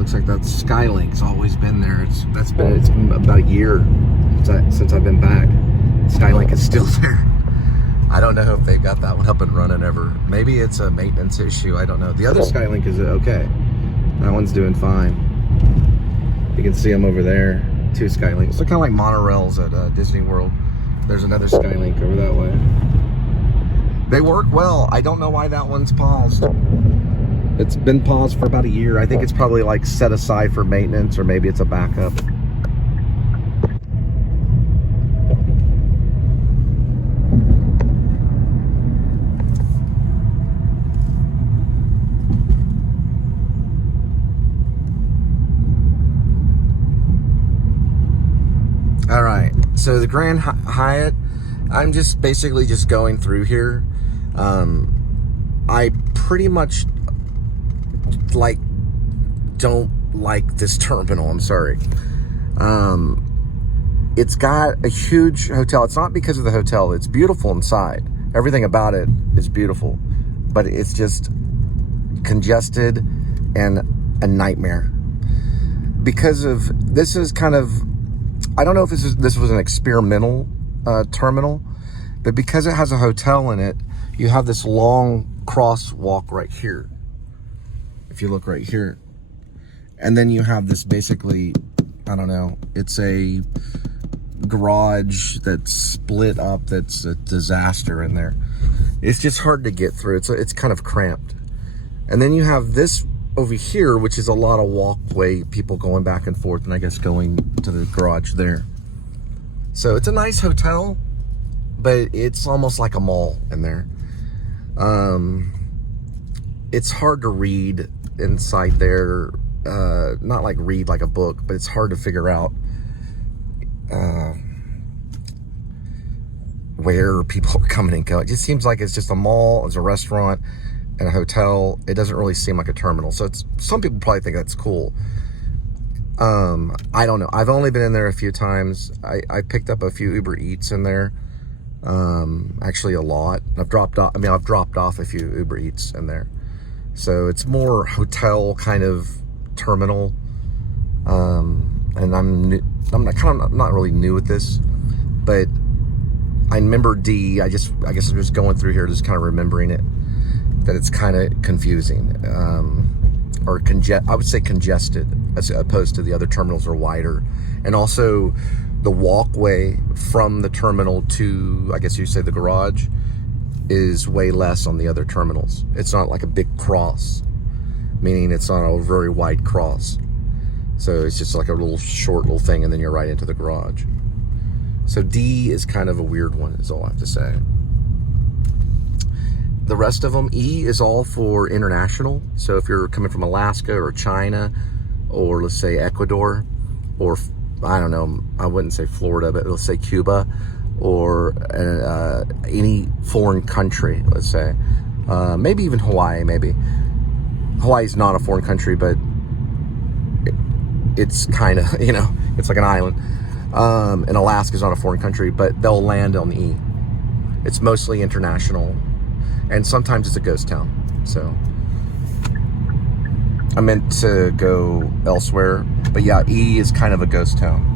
Looks like that Skylink's always been there. It's been about a year since I've been back. Skylink is still there. I don't know if they've got that one up and running ever. Maybe it's a maintenance issue. I don't know. The other Skylink is okay. That one's doing fine. You can see them over there. 2 Skylinks. They're kind of like monorails at Disney World. There's another Skylink over that way. They work well. I don't know why that one's paused. It's been paused for about a year. I think it's probably like set aside for maintenance, or maybe it's a backup. All right, so the Grand Hyatt, I'm just basically just going through here. I pretty much don't like this terminal. I'm sorry. It's got a huge hotel. It's not because of the hotel. It's beautiful inside. Everything about it is beautiful, but it's just congested and a nightmare. Because of this is kind of, I don't know if this was an experimental terminal, but because it has a hotel in it, you have this long crosswalk right here. If you look right here, and then you have this basically, I don't know, it's a garage that's split up. That's a disaster in there. It's just hard to get through. It's kind of cramped. And then you have this over here, which is a lot of walkway, people going back and forth, and I guess going to the garage there. So it's a nice hotel, but it's almost like a mall in there. It's hard to read inside there. Not like read like a book, but it's hard to figure out where people are coming and going. It just seems like it's just a mall, it's a restaurant, and a hotel. It doesn't really seem like a terminal. So some people probably think that's cool. I don't know. I've only been in there a few times. I picked up a few Uber Eats in there. Actually a lot. I've dropped off a few Uber Eats in there. So it's more hotel kind of terminal. And I'm not really new at this, but I remember I guess I'm just going through here, just kind of remembering it, that it's kind of confusing, or I would say congested, as opposed to the other terminals are wider. And also the walkway from the terminal to, I guess you say, the garage is way less on the other terminals. It's not like a big cross, meaning it's not a very wide cross. So it's just like a little short little thing, and then you're right into the garage. So D is kind of a weird one, is all I have to say. The rest of them, E is all for international. So if you're coming from Alaska or China, or let's say Ecuador, or I don't know, I wouldn't say Florida, but let's say Cuba, or any foreign country, let's say. Maybe even Hawaii, maybe. Hawaii's not a foreign country, but it's kind of, it's like an island. And Alaska's not a foreign country, but they'll land on the E. It's mostly international, and sometimes it's a ghost town. So I meant to go elsewhere, but yeah, E is kind of a ghost town.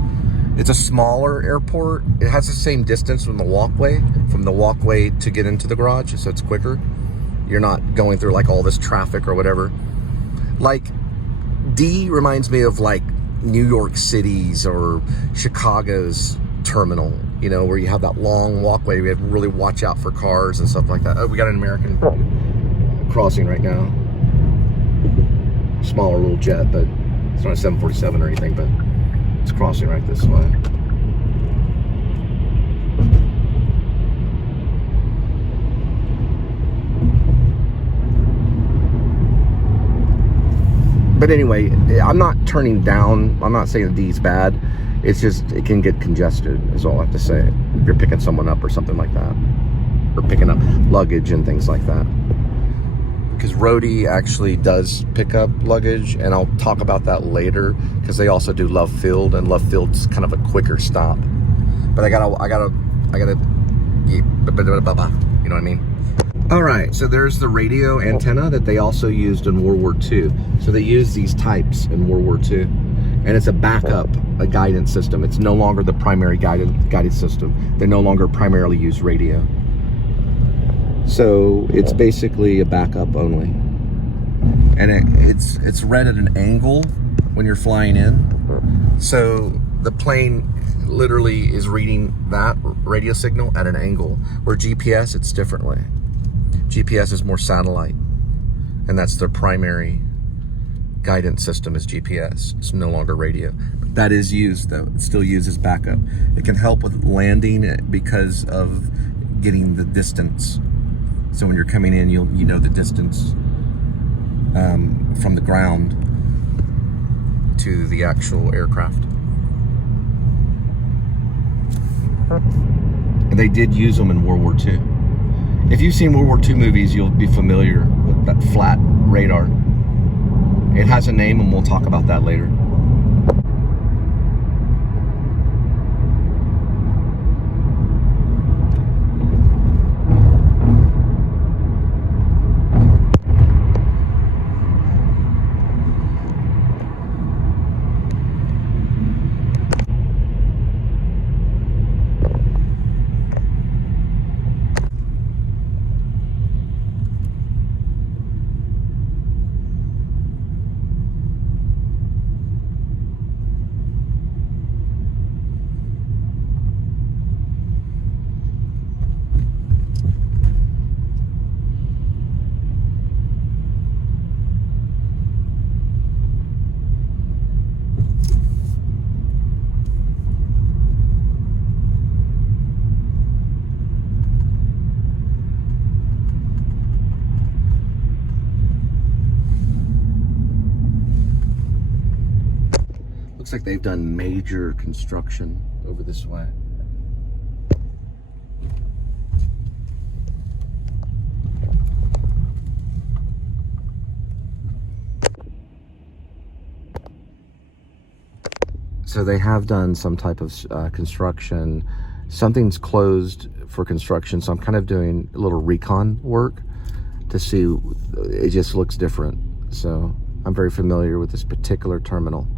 It's a smaller airport. It has the same distance from the walkway to get into the garage, so it's quicker. You're not going through like all this traffic or whatever. Like D reminds me of like New York City's or Chicago's terminal, where you have that long walkway. We have to really watch out for cars and stuff like that. Oh, we got an American crossing right now. Smaller little jet, but it's not a 747 or anything, but it's crossing right this way. But anyway, I'm not turning down. I'm not saying the D's bad. It's just, it can get congested, is all I have to say. If you're picking someone up or something like that. Or picking up luggage and things like that. Because Roadie actually does pick up luggage, and I'll talk about that later, because they also do Love Field, and Love Field's kind of a quicker stop. But I gotta, you know what I mean? All right, so there's the radio antenna that they also used in World War II. So they used these types in World War II, and it's a backup, a guidance system. It's no longer the primary guided system. They no longer primarily use radio. So it's basically a backup only, and it's read at an angle when you're flying in. So the plane literally is reading that radio signal at an angle, where GPS, it's differently. GPS is more satellite, and that's their primary guidance system is GPS. It's no longer radio. But that is used, though. It's still used as backup. It can help with landing because of getting the distance. So when you're coming in, you know the distance from the ground to the actual aircraft. And they did use them in World War II. If you've seen World War II movies, you'll be familiar with that flat radar. It has a name, and we'll talk about that later. Looks like they've done major construction over this way. So they have done some type of construction. Something's closed for construction, so I'm kind of doing a little recon work to see. It just looks different. So I'm very familiar with this particular terminal.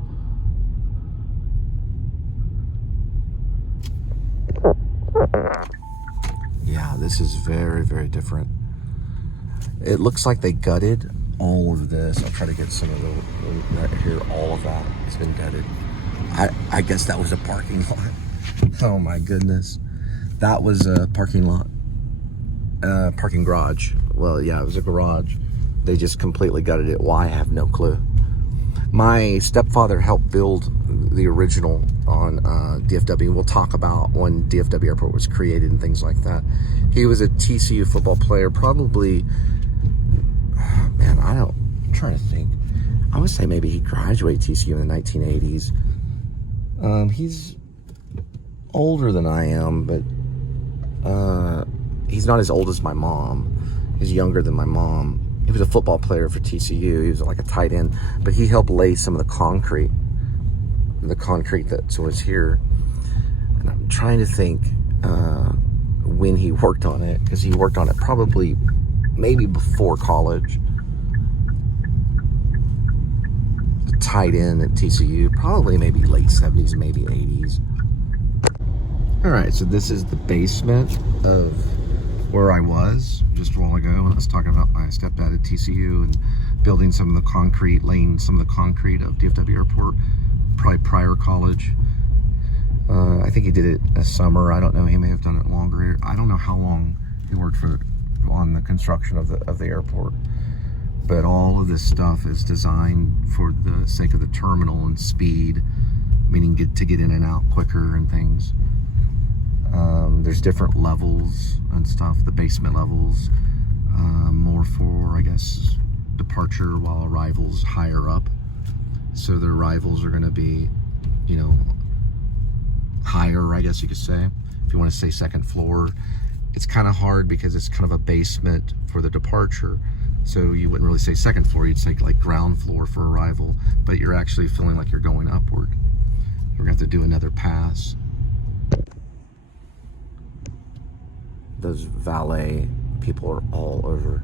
Yeah, this is very, very different. It looks like they gutted all of this. I'll try to get some of the right here. All of that has been gutted. I guess that was a parking lot. Oh my goodness. That was a parking lot. Parking garage. Well, yeah, it was a garage. They just completely gutted it. Why? I have no clue. My stepfather helped build the original on DFW. We'll talk about when DFW Airport was created and things like that. He was a TCU football player, probably, man, I'm trying to think. I would say maybe he graduated TCU in the 1980s. He's older than I am, but he's not as old as my mom. He's younger than my mom. He was a football player for TCU. He was like a tight end, but he helped lay some of the concrete that was here. And I'm trying to think when he worked on it, because he worked on it probably maybe before college. A tight end at TCU, probably maybe late 70s, maybe 80s. All right, so this is the basement of where I was just a while ago when I was talking about my stepdad at TCU and building some of the concrete, laying some of the concrete of DFW Airport, probably prior college. I think he did it a summer. I don't know. He may have done it longer. I don't know how long he worked on the construction of the airport. But all of this stuff is designed for the sake of the terminal and speed, meaning to get in and out quicker and things. There's different levels and stuff, the basement levels, more for, I guess, departure, while arrivals higher up. So the arrivals are going to be, higher, I guess you could say. If you want to say second floor, it's kind of hard because it's kind of a basement for the departure. So you wouldn't really say second floor, you'd say like ground floor for arrival, but you're actually feeling like you're going upward. We're going to have to do another pass. Those valet people are all over.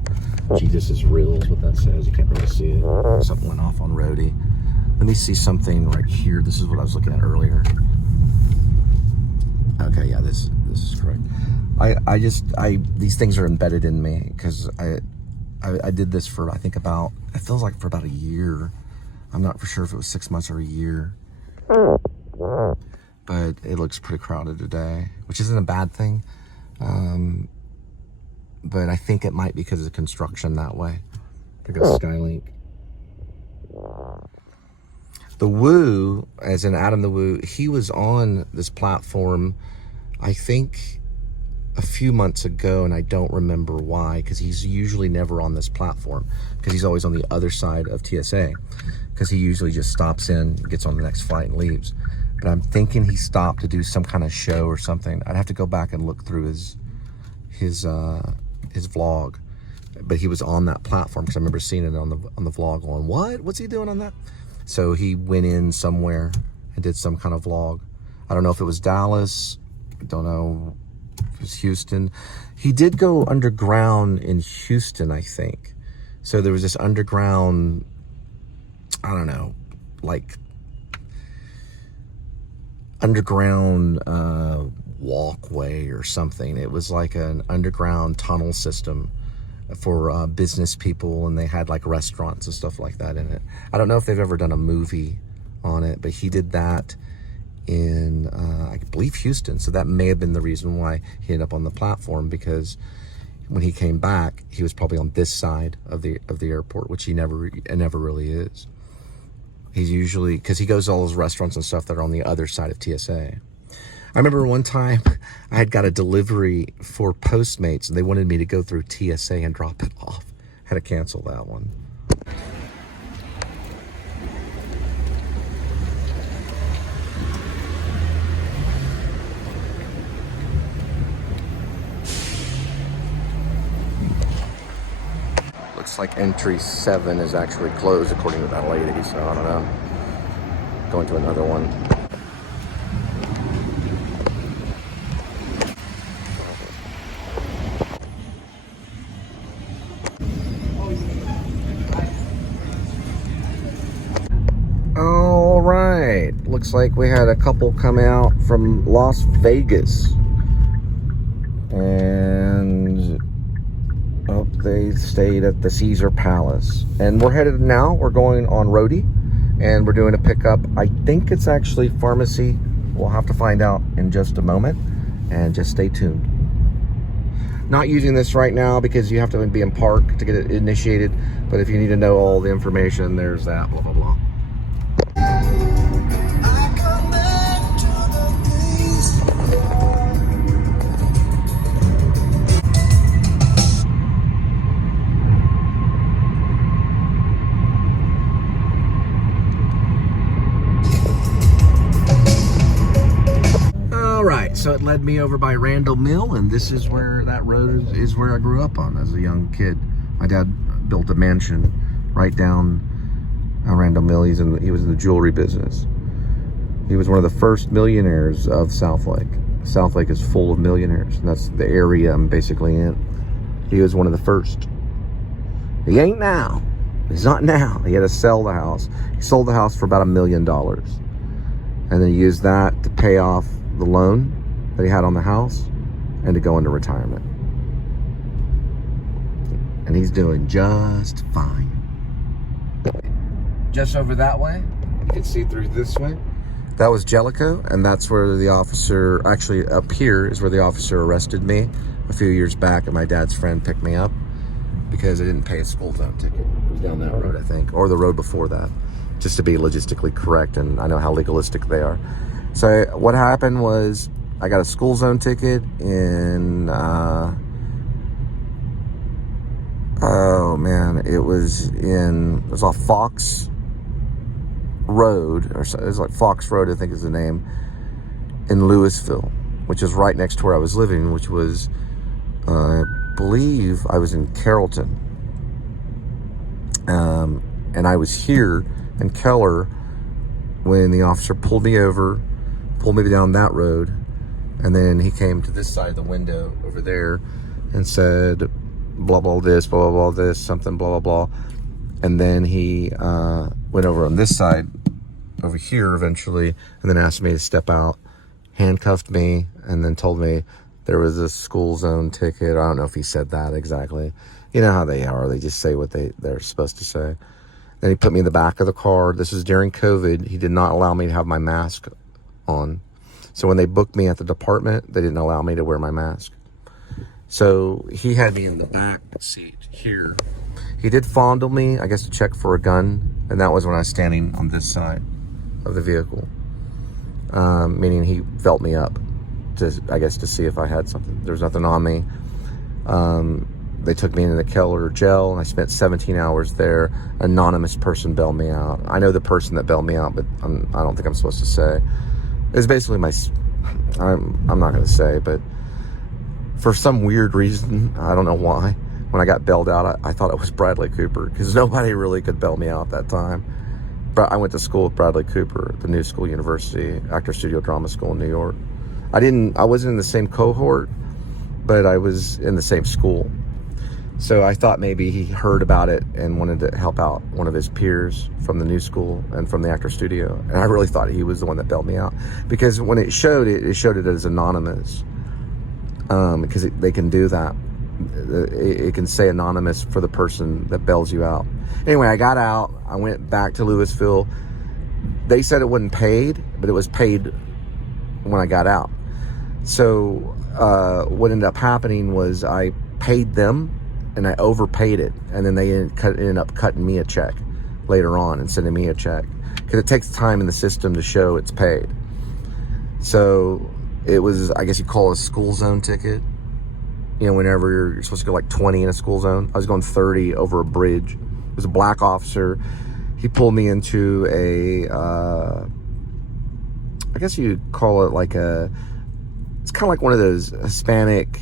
Jesus is real is what that says. You can't really see it. Something went off on Roadie. Let me see something right here. This is what I was looking at earlier. Okay, yeah, this is correct. These things are embedded in me because I did this for, I think about, it feels like for about a year. I'm not for sure if it was 6 months or a year. But it looks pretty crowded today, which isn't a bad thing. But I think it might be because of the construction that way. Look at Skylink. The Woo, as in Adam the Woo, he was on this platform, I think, a few months ago, and I don't remember why, because he's usually never on this platform, because he's always on the other side of TSA, because he usually just stops in, gets on the next flight, and leaves. But I'm thinking he stopped to do some kind of show or something. I'd have to go back and look through his vlog. But he was on that platform because I remember seeing it on the vlog going, what's he doing on that? So he went in somewhere and did some kind of vlog. I don't know if it was Dallas. I don't know if it was Houston. He did go underground in Houston, I think. So there was this underground, I don't know, like underground walkway or something. It was like an underground tunnel system for business people, and they had like restaurants and stuff like that in it. I don't know if they've ever done a movie on it, but he did that in I believe Houston. So that may have been the reason why he ended up on the platform, because when he came back, he was probably on this side of the airport, which he never really is. He's usually, because he goes to all those restaurants and stuff that are on the other side of TSA. I remember one time I had got a delivery for Postmates, and they wanted me to go through TSA and drop it off. Had to cancel that one. Looks like entry 7 is actually closed according to that lady, so I don't know. Going to another one. All right, looks like we had a couple come out from Las Vegas, and they stayed at the Caesar Palace, and we're headed now. We're going on Roadie, and we're doing a pickup. I think it's actually pharmacy. We'll have to find out in just a moment, and just stay tuned. Not using this right now because you have to be in park to get it initiated, but if you need to know all the information, there's that, blah, blah, blah. So it led me over by Randall Mill, and this is where that road is where I grew up on as a young kid. My dad built a mansion right down Randall Mill. He was in the jewelry business. He was one of the first millionaires of Southlake. Southlake is full of millionaires, and that's the area I'm basically in. He was one of the first. He ain't now. He's not now. He had to sell the house. He sold the house for about $1 million, and then used that to pay off the loan that he had on the house and to go into retirement. And he's doing just fine. Just over that way, you can see through this way. That was Jellicoe, and that's where the officer, actually up here is where the officer arrested me a few years back, and my dad's friend picked me up because I didn't pay a school zone ticket. It was down that road, I think, or the road before that, just to be logistically correct, and I know how legalistic they are. So what happened was I got a school zone ticket in, it was off Fox Road, or it was like Fox Road, I think is the name, in Louisville, which is right next to where I was living, which was, I believe I was in Carrollton. And I was here in Keller when the officer pulled me over, pulled me down that road, and then he came to this side of the window over there and said, blah, blah, this, blah, blah, blah, this, something, blah, blah, blah. And then he went over on this side, over here eventually, and then asked me to step out, handcuffed me, and then told me there was a school zone ticket. I don't know if he said that exactly. You know how they are. They just say what they're supposed to say. Then he put me in the back of the car. This was during COVID. He did not allow me to have my mask on. So when they booked me at the department, they didn't allow me to wear my mask. So he had me in the back seat here. He did fondle me, I guess, to check for a gun. And that was when I was standing on this side of the vehicle. Meaning he felt me up to see if I had something. There was nothing on me. They took me into the Keller jail, and I spent 17 hours there. An anonymous person bailed me out. I know the person that bailed me out, but I don't think I'm supposed to say. It's basically I'm not going to say, but for some weird reason, I don't know why, when I got bailed out, I thought it was Bradley Cooper, because nobody really could bail me out that time. But I went to school with Bradley Cooper at the New School University, Actor Studio Drama School in New York. I wasn't in the same cohort, but I was in the same school. So I thought maybe he heard about it and wanted to help out one of his peers from the new school and from the actor studio. And I really thought he was the one that bailed me out, because when it showed it as anonymous, because they can do that. It can say anonymous for the person that bails you out. Anyway, I got out. I went back to Louisville. They said it wasn't paid, but it was paid when I got out. So what ended up happening was I paid them, and I overpaid it, and then they ended up cutting me a check later on and sending me a check, because it takes time in the system to show it's paid. So it was, I guess you call it a school zone ticket. You know, whenever you're supposed to go like 20 in a school zone, I was going 30 over a bridge. It was a black officer. He pulled me into I guess you'd call it like it's kind of like one of those Hispanic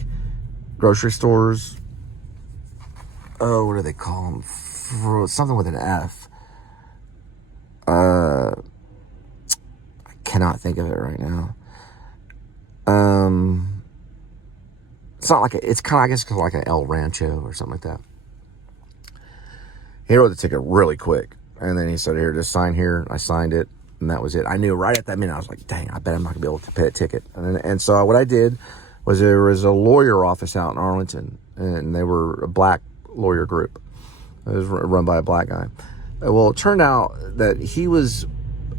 grocery stores. Oh, what do they call them? Something with an F. I cannot think of it right now. It's not like it's kind of, I guess, like an El Rancho or something like that. He wrote the ticket really quick, and then he said, "Here, just sign here." I signed it, and that was it. I knew right at that minute, I was like, "Dang, I bet I'm not gonna be able to pay a ticket." And so what I did was, there was a lawyer office out in Arlington, and they were a black lawyer group. It was run by a black guy. Well, it turned out that he was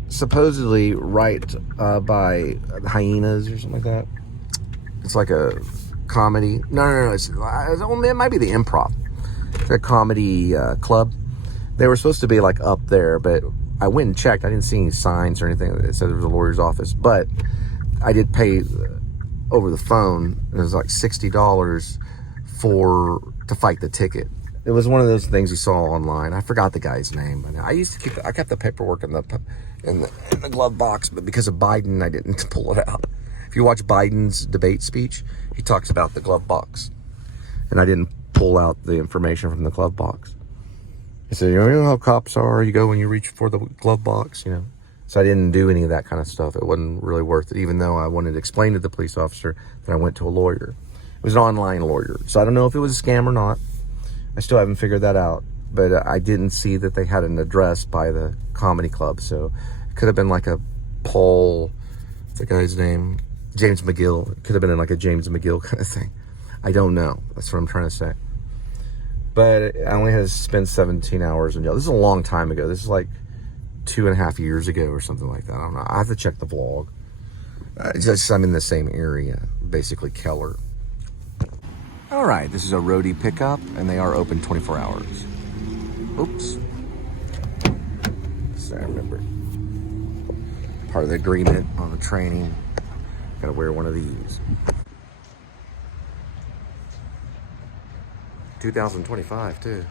supposedly right by Hyenas or something like that. It's like a comedy. No. It might be the Improv. It's a comedy club. They were supposed to be like up there, but I went and checked. I didn't see any signs or anything that said there was a lawyer's office. But I did pay over the phone. It was like $60 to fight the ticket. It was one of those things you saw online. I forgot the guy's name. I kept the paperwork in the glove box, but because of Biden, I didn't pull it out. If you watch Biden's debate speech, he talks about the glove box, and I didn't pull out the information from the glove box. He said, "You know how cops are. You go when you reach for the glove box, you know." So I didn't do any of that kind of stuff. It wasn't really worth it, even though I wanted to explain to the police officer that I went to a lawyer. It was an online lawyer, so I don't know if it was a scam or not. I still haven't figured that out, but I didn't see that they had an address by the comedy club, so it could have been like a Paul, what's the guy's name? James McGill. It could have been in like a James McGill kind of thing. I don't know. That's what I'm trying to say. But I only had to spend 17 hours in jail. This is a long time ago. This is like 2.5 years ago or something like that. I don't know. I have to check the vlog. I'm in the same area, basically Keller. All right, this is a Roadie pickup, and they are open 24 hours. Oops. So I remember part of the agreement on the training. Gotta wear one of these. 2025 too.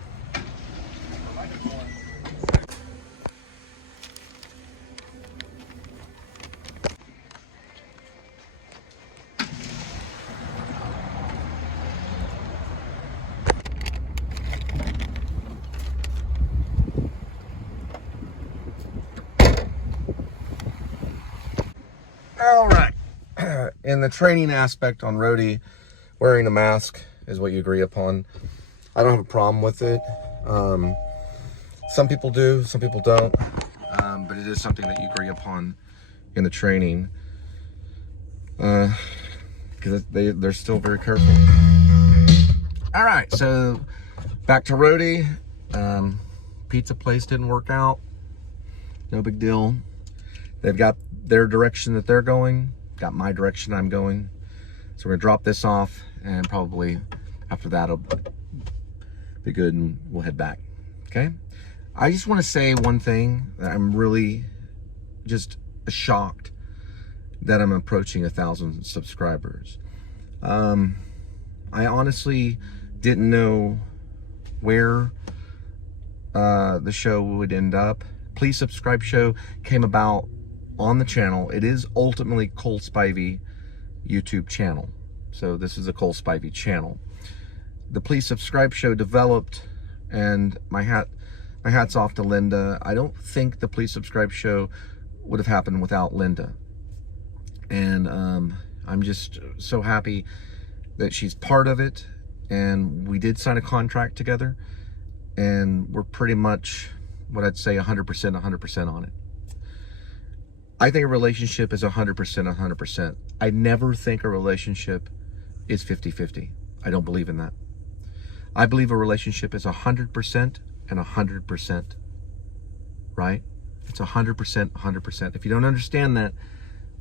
All right. In the training aspect on Roadie, wearing a mask is what you agree upon. I don't have a problem with it. Some people do, some people don't. But it is something that you agree upon in the training. Because they're still very careful. All right, so back to Roadie. Pizza place didn't work out. No big deal. They've got their direction that they're going, got my direction I'm going. So we're gonna drop this off, and probably after that it'll be good and we'll head back, okay? I just wanna say one thing, that I'm really just shocked that I'm approaching 1,000 subscribers. I honestly didn't know where the show would end up. Please Subscribe show came about on the channel. It is ultimately Cole Spivey YouTube channel. So this is a Cole Spivey channel. The Please Subscribe show developed, and my hat's off to Linda. I don't think the Please Subscribe show would have happened without Linda. And I'm just so happy that she's part of it. And we did sign a contract together, and we're pretty much, what I'd say, 100% on it. I think a relationship is 100%. I never think a relationship is 50-50. I don't believe in that. I believe a relationship is 100% and 100%, right? It's 100%. If you don't understand that,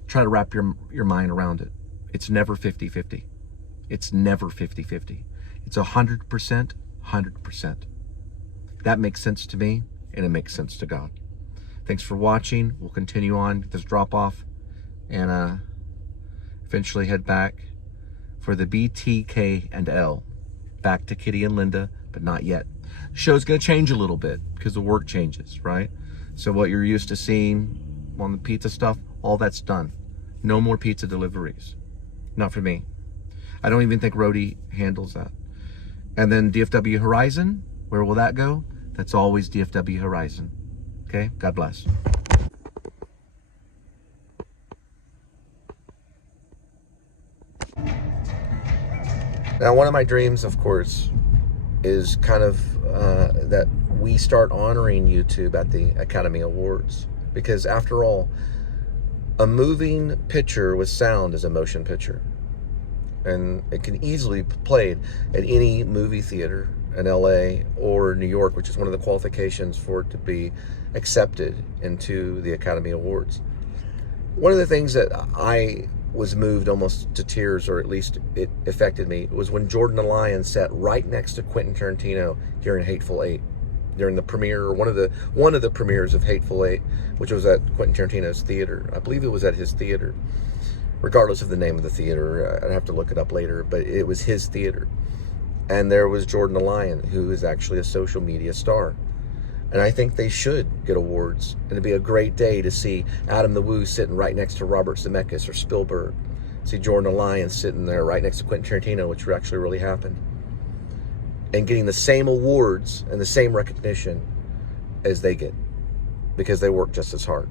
try to wrap your mind around it. It's never 50-50. It's never 50-50. It's 100%, 100%. That makes sense to me, and it makes sense to God. Thanks for watching. We'll continue on, get this drop off, and eventually head back for the BTK and L. Back to Kitty and Linda, but not yet. The show's gonna change a little bit because the work changes, right? So what you're used to seeing on the pizza stuff, all that's done. No more pizza deliveries. Not for me. I don't even think Roadie handles that. And then DFW Horizon, where will that go? That's always DFW Horizon. Okay, God bless. Now, one of my dreams, of course, is kind of that we start honoring YouTube at the Academy Awards. Because after all, a moving picture with sound is a motion picture. And it can easily be played at any movie theater in LA or New York, which is one of the qualifications for it to be accepted into the Academy Awards. One of the things that I was moved almost to tears, or at least it affected me, was when Jordan the Lion sat right next to Quentin Tarantino during Hateful Eight, during the premiere, or one of the premieres of Hateful Eight, which was at Quentin Tarantino's theater. I believe it was at his theater. Regardless of the name of the theater, I'd have to look it up later, but it was his theater. And there was Jordan the Lion, who is actually a social media star. And I think they should get awards. And it'd be a great day to see Adam the Woo sitting right next to Robert Zemeckis or Spielberg. See Jordan the Lion sitting there right next to Quentin Tarantino, which actually really happened. And getting the same awards and the same recognition as they get, because they work just as hard.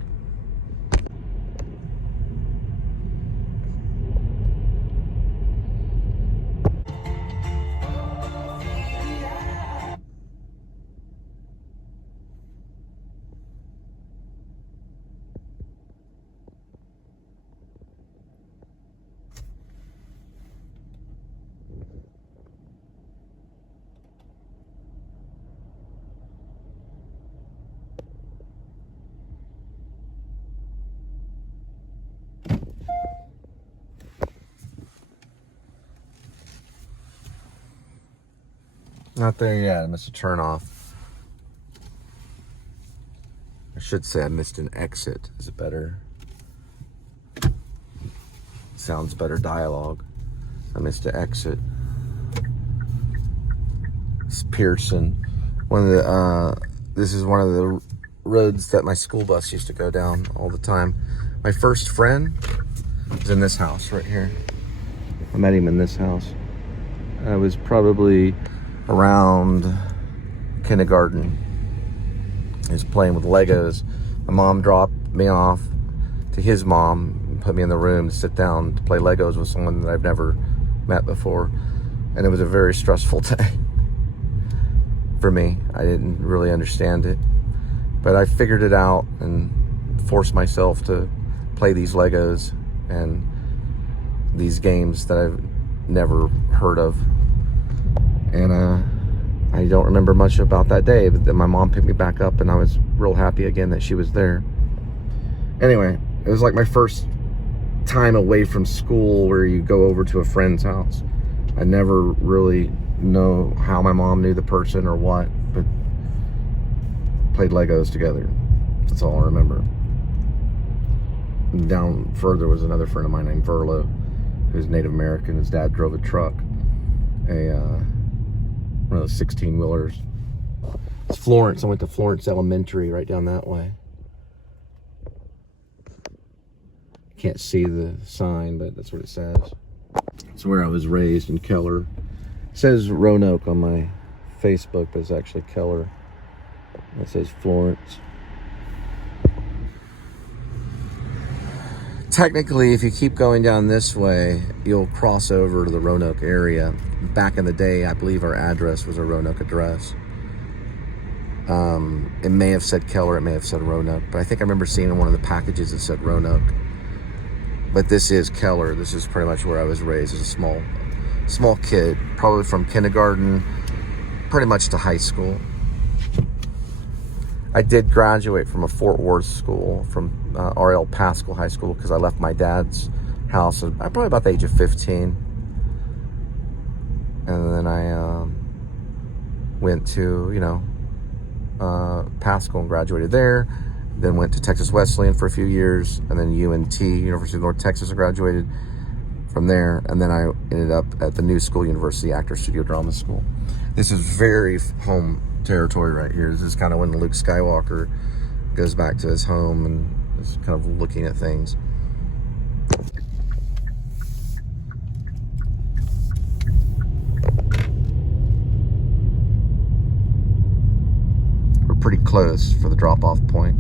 Not there yet. I missed a turn off. I should say I missed an exit. Is it better? Sounds better dialogue. I missed an exit. It's Pearson. This is one of the roads that my school bus used to go down all the time. My first friend is in this house right here. I met him in this house. I was probably around kindergarten. He was playing with Legos. My mom dropped me off to his mom and put me in the room to sit down to play Legos with someone that I've never met before. And it was a very stressful day. for me. I didn't really understand it, but I figured it out and forced myself to play these Legos and these games that I've never heard of. And I don't remember much about that day, but then my mom picked me back up and I was real happy again that she was there. Anyway, it was like my first time away from school where you go over to a friend's house. I never really know how my mom knew the person or what, but played Legos together. That's all I remember. And down further was another friend of mine named Verlo, who's Native American. His dad drove a truck, one of those 16-wheelers. It's Florence. I went to Florence Elementary right down that way. Can't see the sign, but that's what it says. It's where I was raised, in Keller. It says Roanoke on my Facebook, but it's actually Keller. It says Florence. Technically, if you keep going down this way, you'll cross over to the Roanoke area. Back in the day, I believe our address was a Roanoke address. It may have said Keller, it may have said Roanoke, but I think I remember seeing in one of the packages it said Roanoke. But this is Keller. This is pretty much where I was raised as a small kid, probably from kindergarten, pretty much to high school. I did graduate from a Fort Worth school, from R.L. Pascal High School, because I left my dad's house at probably about the age of 15. And then I went to, Pascal and graduated there. Then went to Texas Wesleyan for a few years, and then UNT, University of North Texas, I graduated from there. And then I ended up at the new school, University Actor Studio Drama School. This is very home territory right here. This is kind of when Luke Skywalker goes back to his home and is kind of looking at things. We're pretty close for the drop-off point.